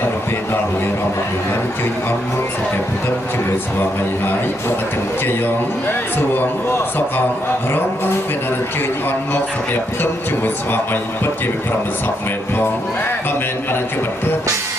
តែពេលដល់វេលារបស់យើងជើញអង្គមកសម្រាប់ទៅជាមួយស្វាមីហើយមកទាំងជ័យងសួងសុខអង្គរំបានពេលដល់ជើញអង្គមកសម្រាប់ទៅជាមួយស្វាមីពិតជាវិប្រមសពមែនផងបើមែនបានជាបន្តខ្ញុំ